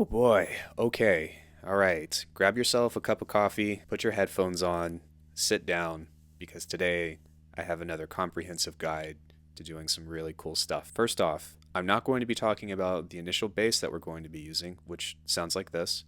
Oh boy. Okay. All right. Grab yourself a cup of coffee, put your headphones on, sit down, because today I have another comprehensive guide to doing some really cool stuff. First off, I'm not going to be talking about the initial bass that we're going to be using, which sounds like this.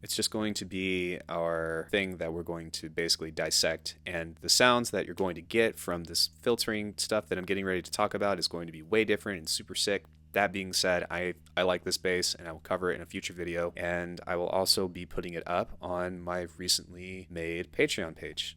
It's just going to be our thing that we're going to basically dissect, and the sounds that you're going to get from this filtering stuff that I'm getting ready to talk about is going to be way different and super sick. That being said, I like this bass and I will cover it in a future video, and I will also be putting it up on my recently made Patreon page.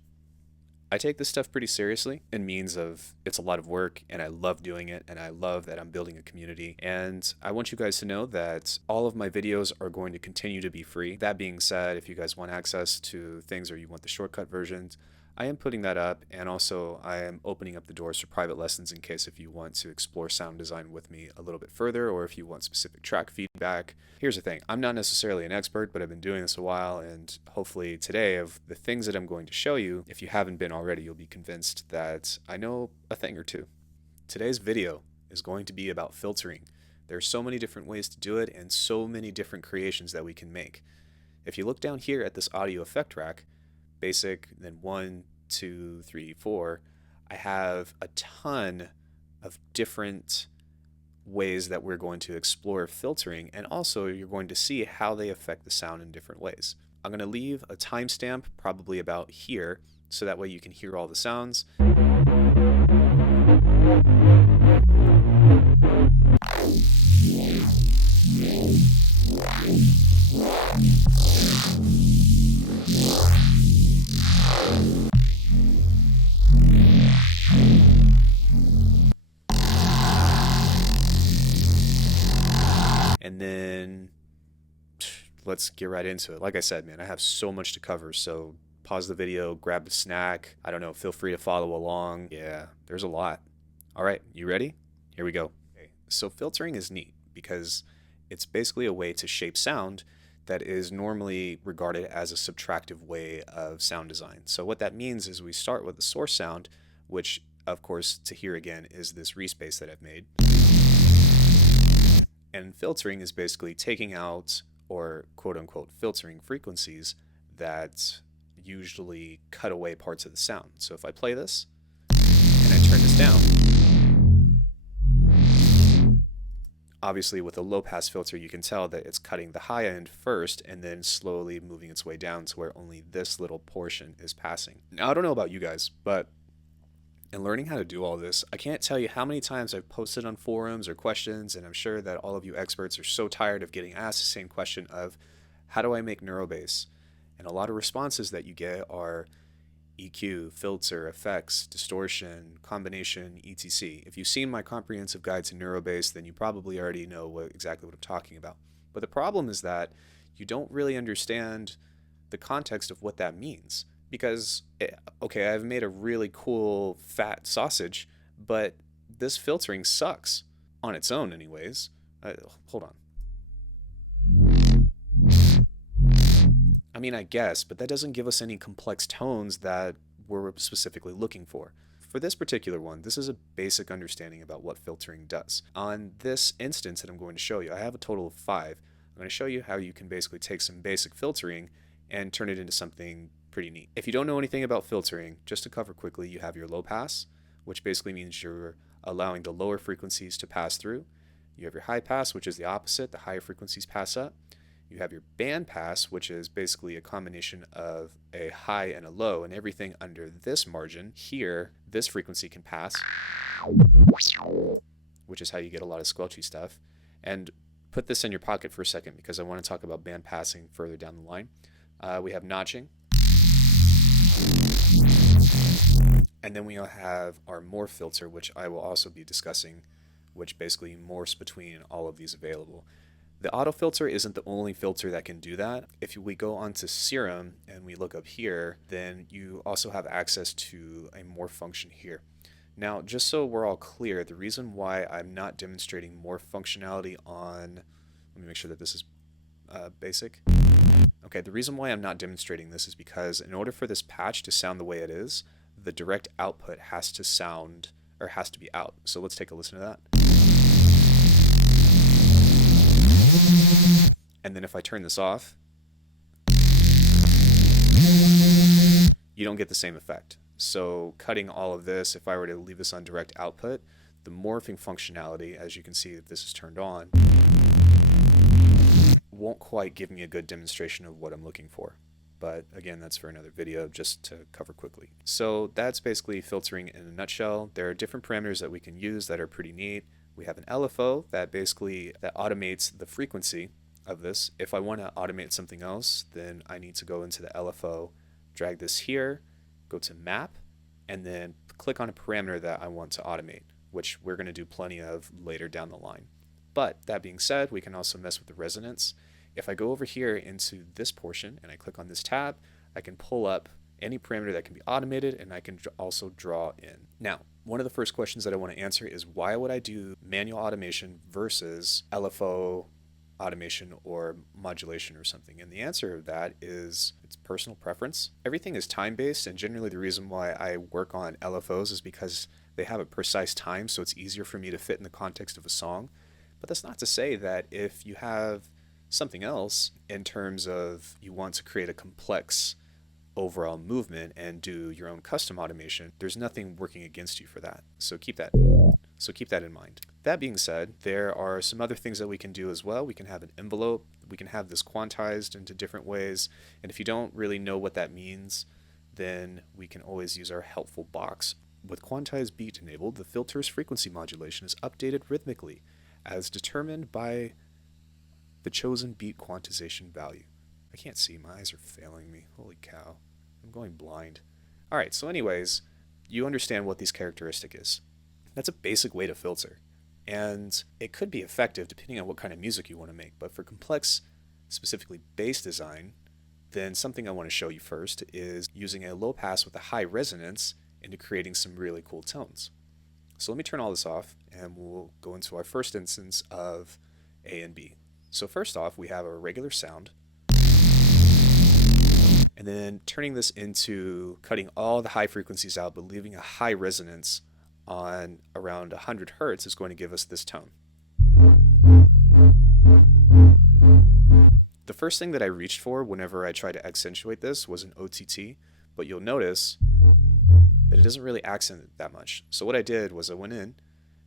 I take this stuff pretty seriously in means of it's a lot of work and I love doing it, and I love that I'm building a community, and I want you guys to know that all of my videos are going to continue to be free. That being said, if you guys want access to things or you want the shortcut versions, I am putting that up, and also I am opening up the doors for private lessons in case if you want to explore sound design with me a little bit further, or if you want specific track feedback. Here's the thing, I'm not necessarily an expert, but I've been doing this a while, and hopefully today of the things that I'm going to show you, if you haven't been already, you'll be convinced that I know a thing or two. Today's video is going to be about filtering. There's so many different ways to do it and so many different creations that we can make. If you look down here at this audio effect rack, basic, then 1, 2, 3, 4, I have a ton of different ways that we're going to explore filtering, and also you're going to see how they affect the sound in different ways. I'm going to leave a timestamp probably about here so that way you can hear all the sounds. And then let's get right into it. Like I said, man, I have so much to cover, so pause the video, grab a snack. I don't know, feel free to follow along. Yeah, there's a lot. All right, you ready? Here we go. Okay. So filtering is neat because it's basically a way to shape sound that is normally regarded as a subtractive way of sound design. So what that means is we start with the source sound, which of course to hear again is this respace that I've made. And filtering is basically taking out, or quote unquote filtering frequencies that usually cut away parts of the sound. So if I play this and I turn this down, obviously with a low pass filter you can tell that it's cutting the high end first and then slowly moving its way down to where only this little portion is passing. Now I don't know about you guys, but in learning how to do all this, I can't tell you how many times I've posted on forums or questions, and I'm sure that all of you experts are so tired of getting asked the same question of, how do I make neurobass? And a lot of responses that you get are EQ, filter, effects, distortion, combination, etc. If you've seen my comprehensive guide to neurobass, then you probably already know exactly what I'm talking about. But the problem is that you don't really understand the context of what that means. Because, okay, I've made a really cool fat sausage, but this filtering sucks. On its own, anyways. Hold on. I mean, I guess, but that doesn't give us any complex tones that we're specifically looking for. For this particular one, this is a basic understanding about what filtering does. On this instance that I'm going to show you, I have a total of 5. I'm going to show you how you can basically take some basic filtering and turn it into something pretty neat. If you don't know anything about filtering, just to cover quickly, you have your low pass, which basically means you're allowing the lower frequencies to pass through. You have your high pass, which is the opposite, the higher frequencies pass up. You have your band pass, which is basically a combination of a high and a low, and everything under this margin here, this frequency can pass, which is how you get a lot of squelchy stuff. And put this in your pocket for a second because I want to talk about band passing further down the line. We have notching. And then we'll have our morph filter, which I will also be discussing, which basically morphs between all of these available. The auto filter isn't the only filter that can do that. If we go onto Serum and we look up here, then you also have access to a morph function here. Now, just so we're all clear, the reason why I'm not demonstrating morph functionality on, let me make sure that this is basic. Okay, the reason why I'm not demonstrating this is because in order for this patch to sound the way it is, the direct output has to sound, or has to be out. So let's take a listen to that. And then if I turn this off, you don't get the same effect. So cutting all of this, if I were to leave this on direct output, the morphing functionality, as you can see if this is turned on, won't quite give me a good demonstration of what I'm looking for. But again, that's for another video, just to cover quickly. So that's basically filtering in a nutshell. There are different parameters that we can use that are pretty neat. We have an LFO that automates the frequency of this. If I want to automate something else, then I need to go into the LFO, drag this here, go to map, and then click on a parameter that I want to automate, which we're going to do plenty of later down the line. But that being said, we can also mess with the resonance. If I go over here into this portion and I click on this tab, I can pull up any parameter that can be automated, and I can also draw in. Now, one of the first questions that I want to answer is, why would I do manual automation versus LFO automation or modulation or something? And the answer to that is it's personal preference. Everything is time-based, and generally the reason why I work on LFOs is because they have a precise time, so it's easier for me to fit in the context of a song. But that's not to say that if you have something else in terms of you want to create a complex overall movement and do your own custom automation, there's nothing working against you for that. So keep that in mind. That being said, there are some other things that we can do as well. We can have an envelope. We can have this quantized into different ways. And if you don't really know what that means, then we can always use our helpful box. With quantized beat enabled, the filter's frequency modulation is updated rhythmically as determined by the chosen beat quantization value. I can't see, my eyes are failing me. Holy cow, I'm going blind. All right, so anyways, you understand what this characteristic is. That's a basic way to filter. And it could be effective depending on what kind of music you want to make. But for complex, specifically bass design, then something I want to show you first is using a low pass with a high resonance into creating some really cool tones. So let me turn all this off and we'll go into our first instance of A and B. So first off, we have a regular sound. And then turning this into cutting all the high frequencies out, but leaving a high resonance on around 100 hertz is going to give us this tone. The first thing that I reached for whenever I tried to accentuate this was an OTT, but you'll notice that it doesn't really accent it that much. So what I did was I went in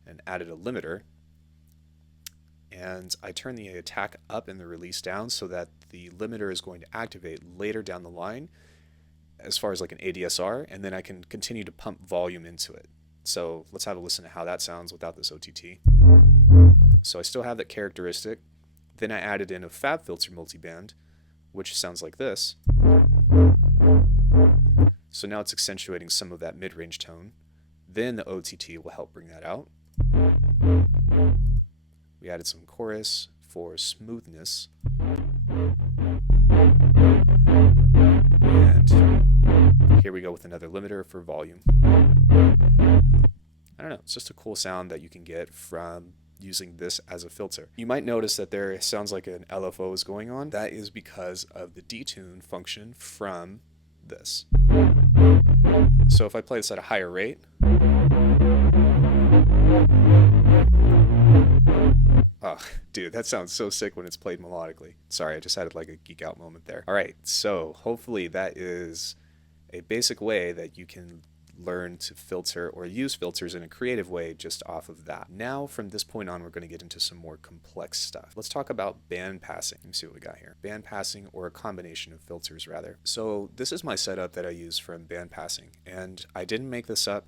and added a limiter, and I turned the attack up and the release down so that the limiter is going to activate later down the line as far as like an ADSR, and then I can continue to pump volume into it. So let's have a listen to how that sounds without this OTT. So I still have that characteristic. Then I added in a Fab Filter Multiband, which sounds like this. So now it's accentuating some of that mid-range tone. Then the OTT will help bring that out. We added some chorus for smoothness. And here we go with another limiter for volume. I don't know, it's just a cool sound that you can get from using this as a filter. You might notice that there sounds like an LFO is going on. That is because of the detune function from this. So if I play this at a higher rate, oh, dude, that sounds so sick when it's played melodically. Sorry, I just had like a geek out moment there. All right, so hopefully that is a basic way that you can learn to filter or use filters in a creative way just off of that. Now, from this point on, we're going to get into some more complex stuff. Let's talk about band passing. Let me see what we got here. Band passing, or a combination of filters, rather. So this is my setup that I use from band passing, and I didn't make this up.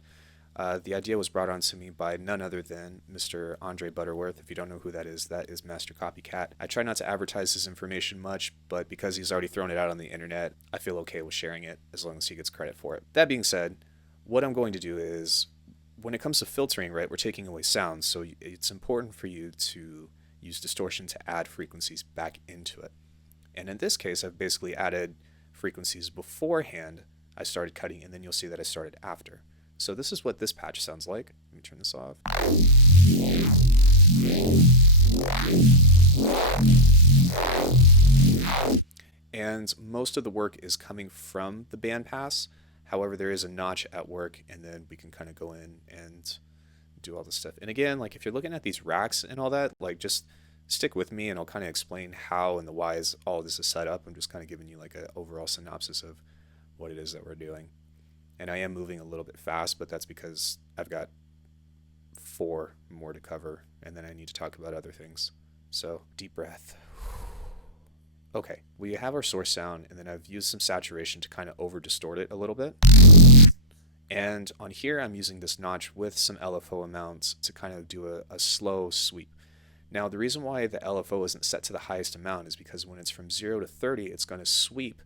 The idea was brought on to me by none other than Mr. Andre Butterworth. If you don't know who that is Master Copycat. I try not to advertise his information much, but because he's already thrown it out on the internet, I feel okay with sharing it as long as he gets credit for it. That being said, what I'm going to do is, when it comes to filtering, right, we're taking away sounds, so it's important for you to use distortion to add frequencies back into it. And in this case, I've basically added frequencies beforehand I started cutting, and then you'll see that I started after. So this is what this patch sounds like. Let me turn this off. And most of the work is coming from the Bandpass. However, there is a notch at work, and then we can kind of go in and do all this stuff. And again, like if you're looking at these racks and all that, like just stick with me and I'll kind of explain how and the whys all this is set up. I'm just kind of giving you like an overall synopsis of what it is that we're doing. And I am moving a little bit fast, but that's because I've got 4 more to cover and then I need to talk about other things. So deep breath. Okay, we have our source sound, and then I've used some saturation to kind of over distort it a little bit. And on here, I'm using this notch with some LFO amounts to kind of do a slow sweep. Now, the reason why the LFO isn't set to the highest amount is because when it's from 0 to 30, it's going to sweep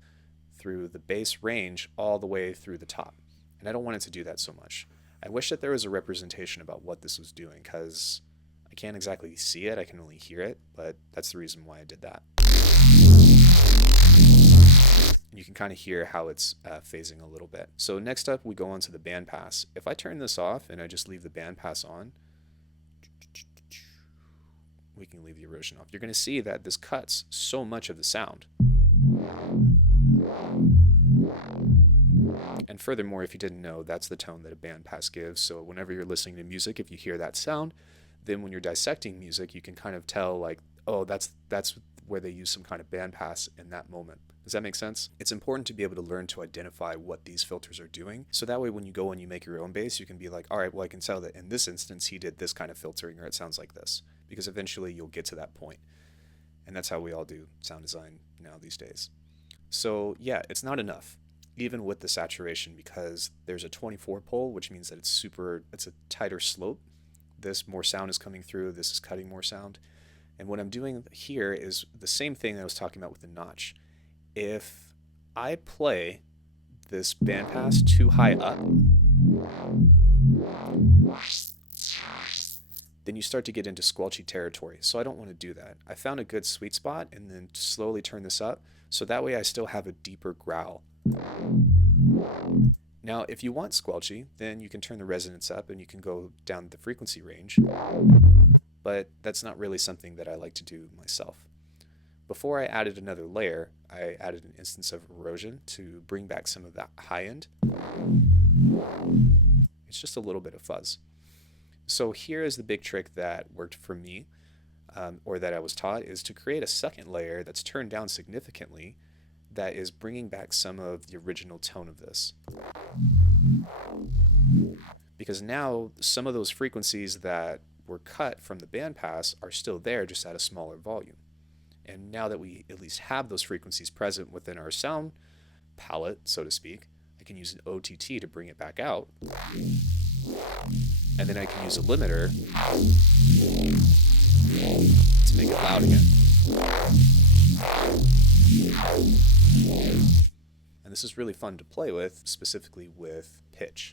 through the bass range all the way through the top. And I don't want it to do that so much. I wish that there was a representation about what this was doing, because I can't exactly see it, I can only hear it, but that's the reason why I did that. You can kind of hear how it's phasing a little bit. So next up, we go on to the bandpass. If I turn this off and I just leave the bandpass on, we can leave the erosion off. You're going to see that this cuts so much of the sound. And furthermore, if you didn't know, that's the tone that a bandpass gives. So whenever you're listening to music, if you hear that sound, then when you're dissecting music, you can kind of tell like, oh, that's where they use some kind of bandpass in that moment. Does that make sense? It's important to be able to learn to identify what these filters are doing. So that way when you go and you make your own bass, you can be like, all right, well, I can tell that in this instance, he did this kind of filtering, or it sounds like this. Because eventually you'll get to that point. And that's how we all do sound design now these days. So yeah, it's not enough, even with the saturation, because there's a 24 pole, which means that it's a tighter slope. This more sound is coming through, this is cutting more sound. And what I'm doing here is the same thing that I was talking about with the notch. If I play this bandpass too high up, then you start to get into squelchy territory. So I don't want to do that. I found a good sweet spot and then slowly turn this up. So that way I still have a deeper growl. Now, if you want squelchy, then you can turn the resonance up and you can go down the frequency range. But that's not really something that I like to do myself. Before I added another layer, I added an instance of erosion to bring back some of that high end. It's just a little bit of fuzz. So here is the big trick that worked for me, or that I was taught, is to create a second layer that's turned down significantly that is bringing back some of the original tone of this. Because now some of those frequencies that were cut from the bandpass are still there, just at a smaller volume. And now that we at least have those frequencies present within our sound palette, so to speak, I can use an OTT to bring it back out. And then I can use a limiter to make it loud again. And this is really fun to play with, specifically with pitch.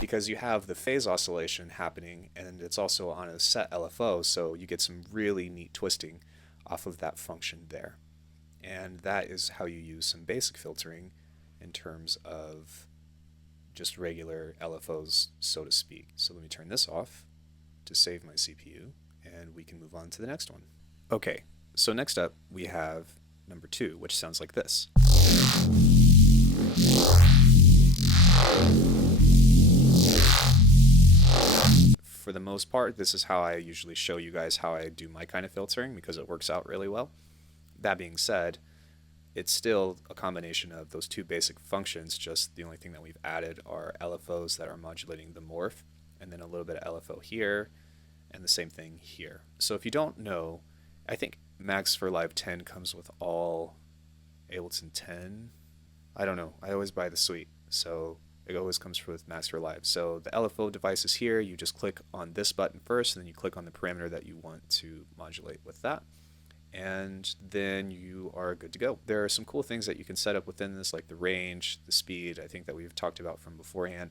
Because you have the phase oscillation happening, and it's also on a set LFO, so you get some really neat twisting off of that function there. And that is how you use some basic filtering in terms of just regular LFOs, so to speak. So let me turn this off to save my CPU, and we can move on to the next one. Okay, so next up we have number 2, which sounds like this. For the most part, this is how I usually show you guys how I do my kind of filtering, because it works out really well. That being said, it's still a combination of those 2 basic functions, just the only thing that we've added are LFOs that are modulating the morph, and then a little bit of LFO here, and the same thing here. So if you don't know, I think Max for Live 10 comes with all Ableton 10. I don't know, I always buy the suite, so it always comes with Max for Live. So the LFO device is here, you just click on this button first, and then you click on the parameter that you want to modulate with that. And then you are good to go. There are some cool things that you can set up within this, like the range, the speed, I think that we've talked about from beforehand,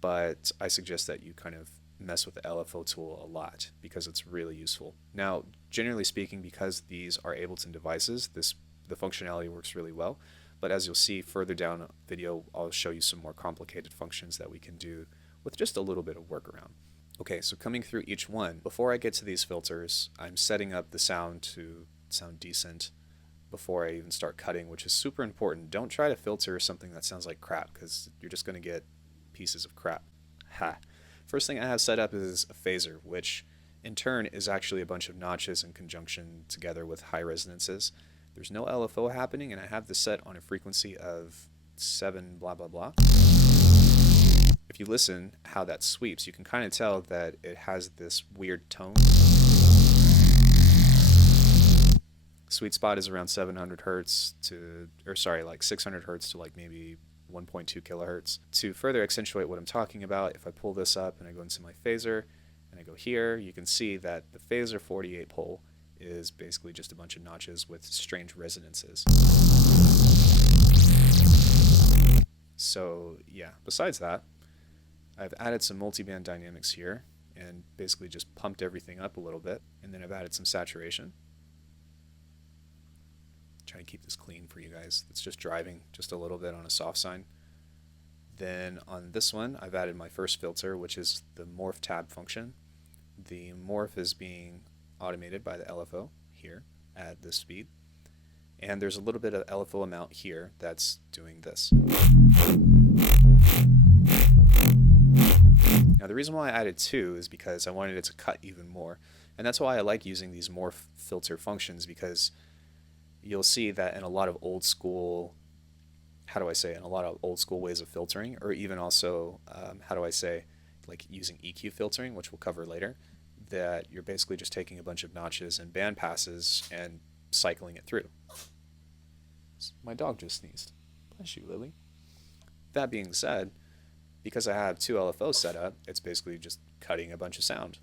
but I suggest that you kind of mess with the LFO tool a lot because it's really useful. Now, generally speaking, because these are Ableton devices, the functionality works really well, but as you'll see further down the video, I'll show you some more complicated functions that we can do with just a little bit of workaround. Okay, so coming through each one, before I get to these filters, I'm setting up the sound to sound decent before I even start cutting, which is super important. Don't try to filter something that sounds like crap, because you're just going to get pieces of crap. Ha. First thing I have set up is a phaser, which in turn is actually a bunch of notches in conjunction together with high resonances. There's no LFO happening, and I have this set on a frequency of 7 blah blah blah. If you listen how that sweeps, you can kind of tell that it has this weird tone. Sweet spot is around 700 hertz to, or sorry, like 600 hertz to like maybe 1.2 kilohertz. To further accentuate what I'm talking about, if I pull this up and I go into my phaser and I go here, you can see that the phaser 48 pole is basically just a bunch of notches with strange resonances. So yeah, besides that, I've added some multiband dynamics here and basically just pumped everything up a little bit, and then I've added some saturation. Try to keep this clean for you guys. It's just driving just a little bit on a soft sine. Then on this one, I've added my first filter, which is the morph tab function. The morph is being automated by the LFO here at this speed. And there's a little bit of LFO amount here that's doing this. Now the reason why I added 2 is because I wanted it to cut even more. And that's why I like using these morph filter functions, because you'll see that in a lot of old school, in a lot of old school ways of filtering, or even also, like using EQ filtering, which we'll cover later, that you're basically just taking a bunch of notches and band passes and cycling it through. My dog just sneezed. Bless you, Lily. That being said, because I have 2 LFOs set up, it's basically just cutting a bunch of sound.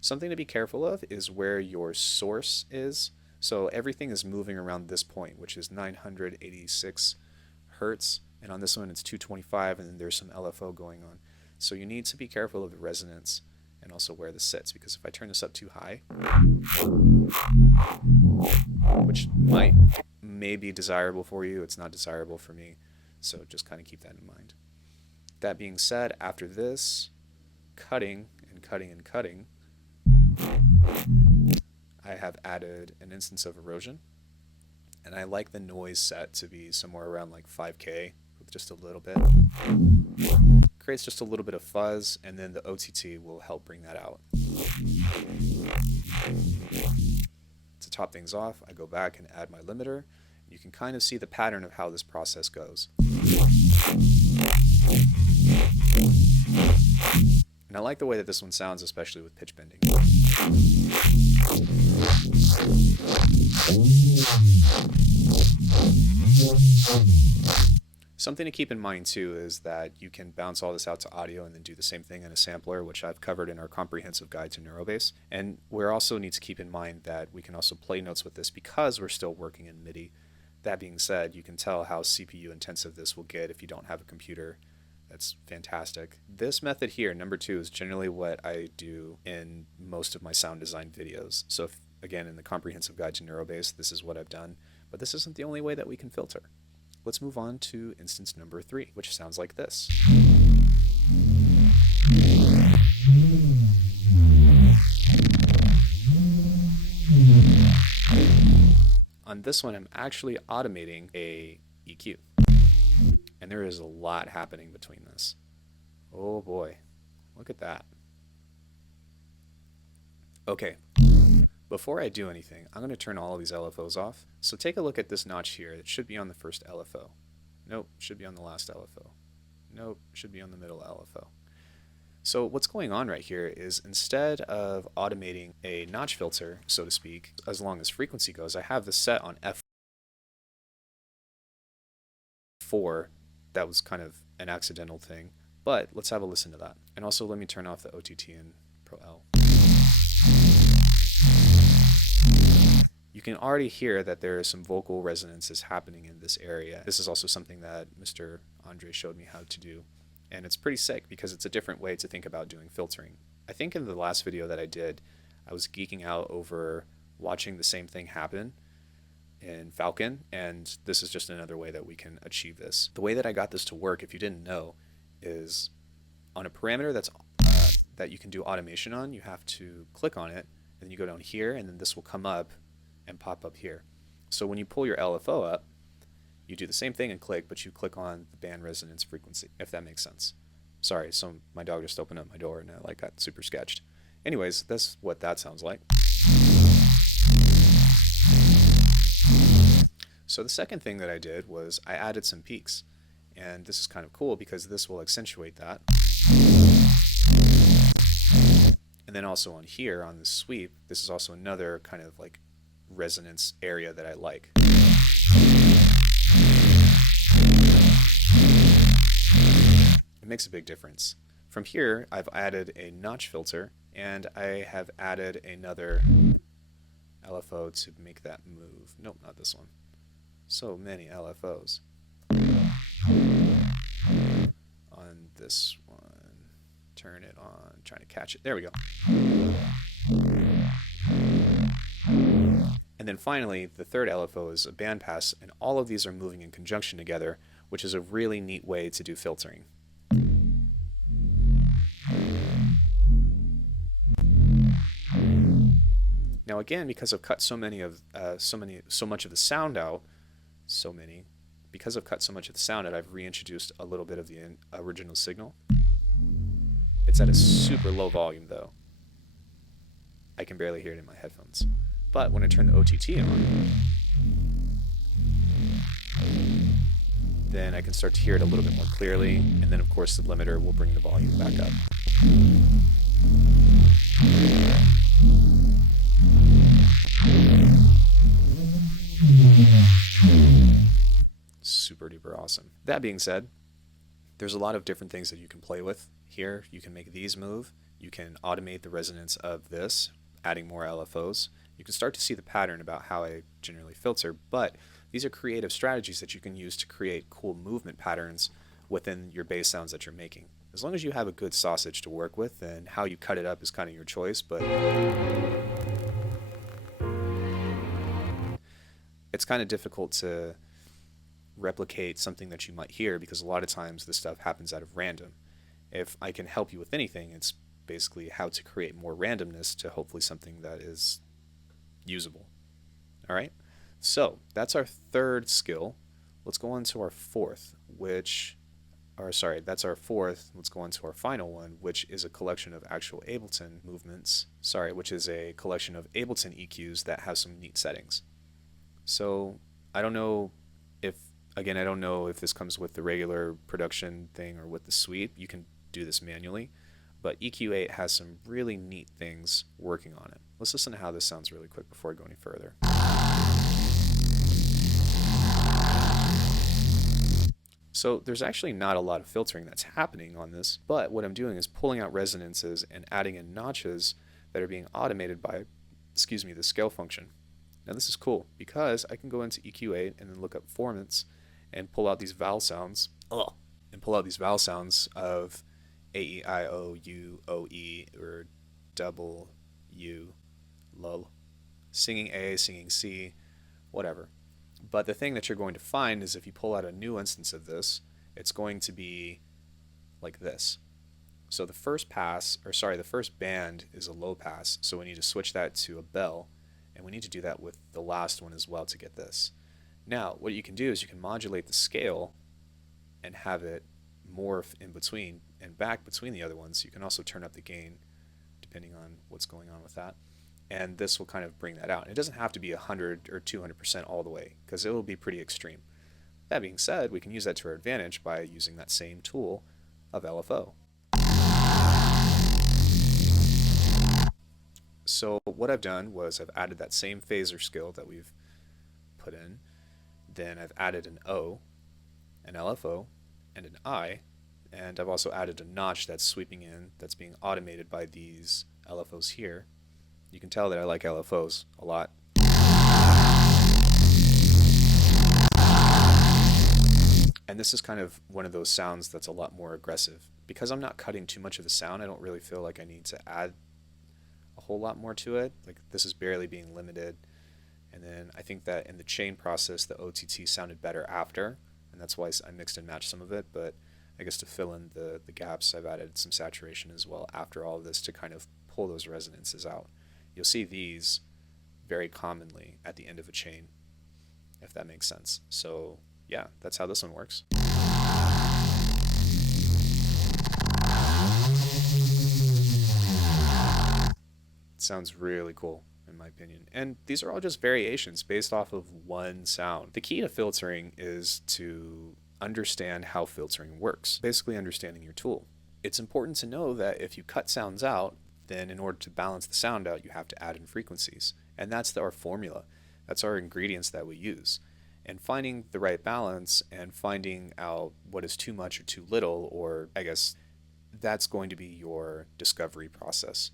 Something to be careful of is where your source is. So everything is moving around this point, which is 986 hertz, and on this one it's 225, and then there's some LFO going on. So you need to be careful of the resonance and also where this sits, because if I turn this up too high, which may be desirable for you, it's not desirable for me, so just kind of keep that in mind. That being said, after this, cutting and cutting and cutting, I have added an instance of erosion, and I like the noise set to be somewhere around like 5K with just a little bit. Creates just a little bit of fuzz, and then the OTT will help bring that out. To top things off, I go back and add my limiter. You can kind of see the pattern of how this process goes. And I like the way that this one sounds, especially with pitch bending. Something to keep in mind too is that you can bounce all this out to audio and then do the same thing in a sampler, which I've covered in our comprehensive guide to Neurobass. And we also need to keep in mind that we can also play notes with this because we're still working in MIDI. That being said, you can tell how CPU intensive this will get if you don't have a computer. That's fantastic. This method here, number 2, is generally what I do in most of my sound design videos. So if, again, in the comprehensive guide to Neurobass, this is what I've done. But this isn't the only way that we can filter. Let's move on to instance number 3, which sounds like this. On this one, I'm actually automating a EQ. And there is a lot happening between this. Oh boy, look at that. Okay, before I do anything, I'm going to turn all of these LFOs off. So take a look at this notch here. It should be on the first LFO. Nope, should be on the last LFO. Nope, should be on the middle LFO. So what's going on right here is instead of automating a notch filter, so to speak, as long as frequency goes, I have this set on F4. That was kind of an accidental thing, but let's have a listen to that. And also let me turn off the OTT in Pro L. You can already hear that there are some vocal resonances happening in this area. This is also something that Mr. Andre showed me how to do. And it's pretty sick because it's a different way to think about doing filtering. I think in the last video that I did, I was geeking out over watching the same thing happen in Falcon, and this is just another way that we can achieve this. The way that I got this to work, if you didn't know, is on a parameter that's that you can do automation on, you have to click on it, and then you go down here, and then this will come up and pop up here. So when you pull your LFO up, You do the same thing and click, but you click on the band resonance frequency, if that makes sense. Sorry, so my dog just opened up my door and I got super sketched. Anyways, that's what that sounds like. So the second thing that I did was I added some peaks. And this is kind of cool because this will accentuate that. And then also on here, on the sweep, this is also another kind of like resonance area that I like. It makes a big difference. From here, I've added a notch filter, and I have added another LFO to make that move. Nope, not this one. So many LFOs. On this one, turn it on, trying to catch it. There we go. And then finally, the third LFO is a bandpass, and all of these are moving in conjunction together, which is a really neat way to do filtering. Now again, because I've cut so much of the sound out, I've reintroduced a little bit of the original signal. It's at a super low volume though. I can barely hear it in my headphones. But when I turn the OTT on, then I can start to hear it a little bit more clearly, and then of course the limiter will bring the volume back up. Super duper awesome. That being said, there's a lot of different things that you can play with here. You can make these move. You can automate the resonance of this, adding more LFOs. You can start to see the pattern about how I generally filter, but these are creative strategies that you can use to create cool movement patterns within your bass sounds that you're making. As long as you have a good sausage to work with, then how you cut it up is kind of your choice, but it's kind of difficult to replicate something that you might hear because a lot of times this stuff happens out of random. If I can help you with anything, it's basically how to create more randomness to hopefully something that is usable. All right, so that's our third skill. Let's go on to our fourth, that's our fourth. Let's go on to our final one, which is a collection of actual Ableton movements. Which is a collection of Ableton EQs that have some neat settings. So I don't know if this comes with the regular production thing or with the sweep. You can do this manually, but EQ8 has some really neat things working on it. Let's listen to how this sounds really quick before I go any further. So there's actually not a lot of filtering that's happening on this, but what I'm doing is pulling out resonances and adding in notches that are being automated by, the scale function. Now this is cool because I can go into EQ8 and then look up formants and pull out these vowel sounds, of A, E, I, O, U, O, E, or double U, lull, singing A, singing C, whatever. But the thing that you're going to find is if you pull out a new instance of this, it's going to be like this. So the first band is a low pass, so we need to switch that to a bell, and we need to do that with the last one as well to get this. Now, what you can do is you can modulate the scale and have it morph in between and back between the other ones. You can also turn up the gain depending on what's going on with that. And this will kind of bring that out. It doesn't have to be 100 or 200% all the way because it will be pretty extreme. That being said, we can use that to our advantage by using that same tool of LFO. So what I've done was I've added that same phaser skill that we've put in. Then I've added an O, an LFO, and an I. And I've also added a notch that's sweeping in, that's being automated by these LFOs here. You can tell that I like LFOs a lot. And this is kind of one of those sounds that's a lot more aggressive. Because I'm not cutting too much of the sound, I don't really feel like I need to add a whole lot more to it. Like this is barely being limited. And then I think that in the chain process, the OTT sounded better after. And that's why I mixed and matched some of it. But I guess to fill in the gaps, I've added some saturation as well after all of this to kind of pull those resonances out. You'll see these very commonly at the end of a chain, if that makes sense. So yeah, that's how this one works. It sounds really cool, in my opinion. And these are all just variations based off of one sound. The key to filtering is to understand how filtering works, basically understanding your tool. It's important to know that if you cut sounds out, then in order to balance the sound out, you have to add in frequencies. And that's our formula. That's our ingredients that we use. And finding the right balance and finding out what is too much or too little, or I guess that's going to be your discovery process.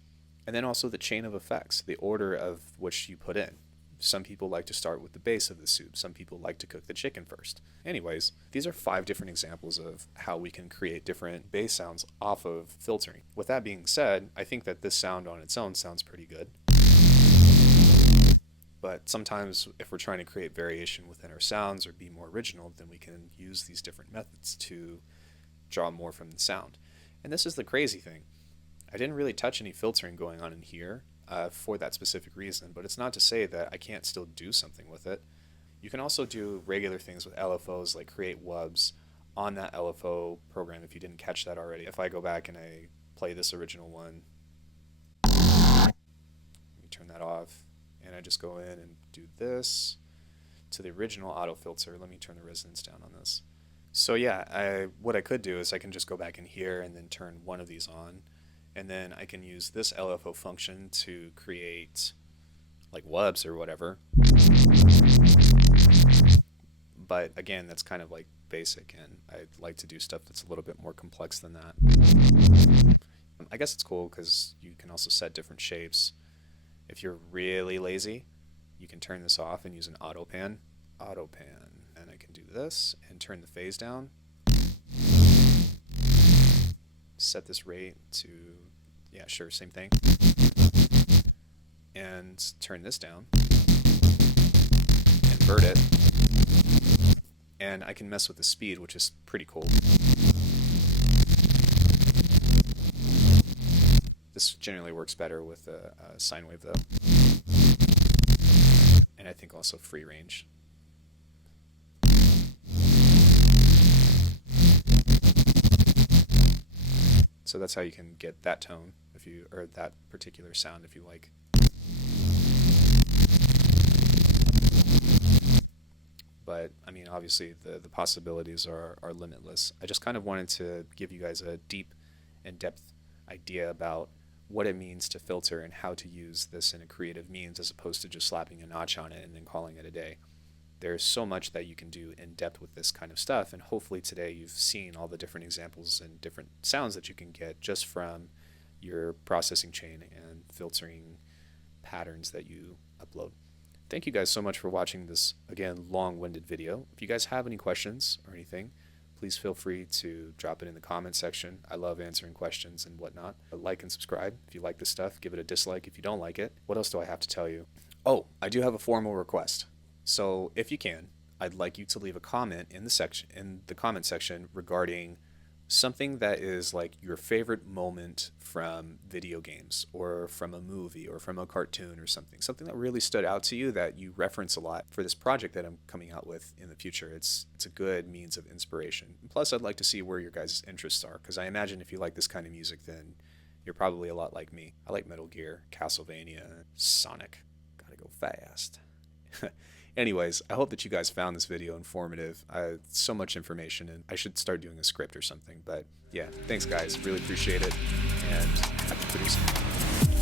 And then also the chain of effects, the order of which you put in. Some people like to start with the base of the soup. Some people like to cook the chicken first. Anyways, these are 5 different examples of how we can create different bass sounds off of filtering. With that being said, I think that this sound on its own sounds pretty good. But sometimes if we're trying to create variation within our sounds or be more original, then we can use these different methods to draw more from the sound. And this is the crazy thing. I didn't really touch any filtering going on in here for that specific reason, but it's not to say that I can't still do something with it. You can also do regular things with LFOs, like create wubs on that LFO program if you didn't catch that already. If I go back and I play this original one, let me turn that off, and I just go in and do this to the original auto filter. Let me turn the resonance down on this. So yeah, what I could do is I can just go back in here and then turn one of these on, and then I can use this LFO function to create like wubs or whatever. But again, that's kind of like basic, and I'd like to do stuff that's a little bit more complex than that. I guess it's cool because you can also set different shapes. If you're really lazy, you can turn this off and use an auto pan. And I can do this and turn the phase down. Set this rate to, yeah, sure, same thing. And turn this down. Invert it. And I can mess with the speed, which is pretty cool. This generally works better with a sine wave though. And I think also free range. So that's how you can get that tone if you, or that particular sound if you like. But I mean, obviously the possibilities are limitless. I just kind of wanted to give you guys a deep and depth idea about what it means to filter and how to use this in a creative means as opposed to just slapping a notch on it and then calling it a day. There's so much that you can do in depth with this kind of stuff, and hopefully today you've seen all the different examples and different sounds that you can get just from your processing chain and filtering patterns that you upload. Thank you guys so much for watching this, again, long-winded video. If you guys have any questions or anything, please feel free to drop it in the comment section. I love answering questions and whatnot. Like and subscribe if you like this stuff. Give it a dislike if you don't like it. What else do I have to tell you? Oh, I do have a formal request. So if you can, I'd like you to leave a comment in the comment section regarding something that is like your favorite moment from video games or from a movie or from a cartoon or something that really stood out to you that you reference a lot for this project that I'm coming out with in the future. It's a good means of inspiration. And plus, I'd like to see where your guys' interests are, because I imagine if you like this kind of music, then you're probably a lot like me. I like Metal Gear, Castlevania, Sonic. Gotta go fast. Anyways, I hope that you guys found this video informative. So much information, and I should start doing a script or something. But yeah, thanks guys, really appreciate it, and happy producing.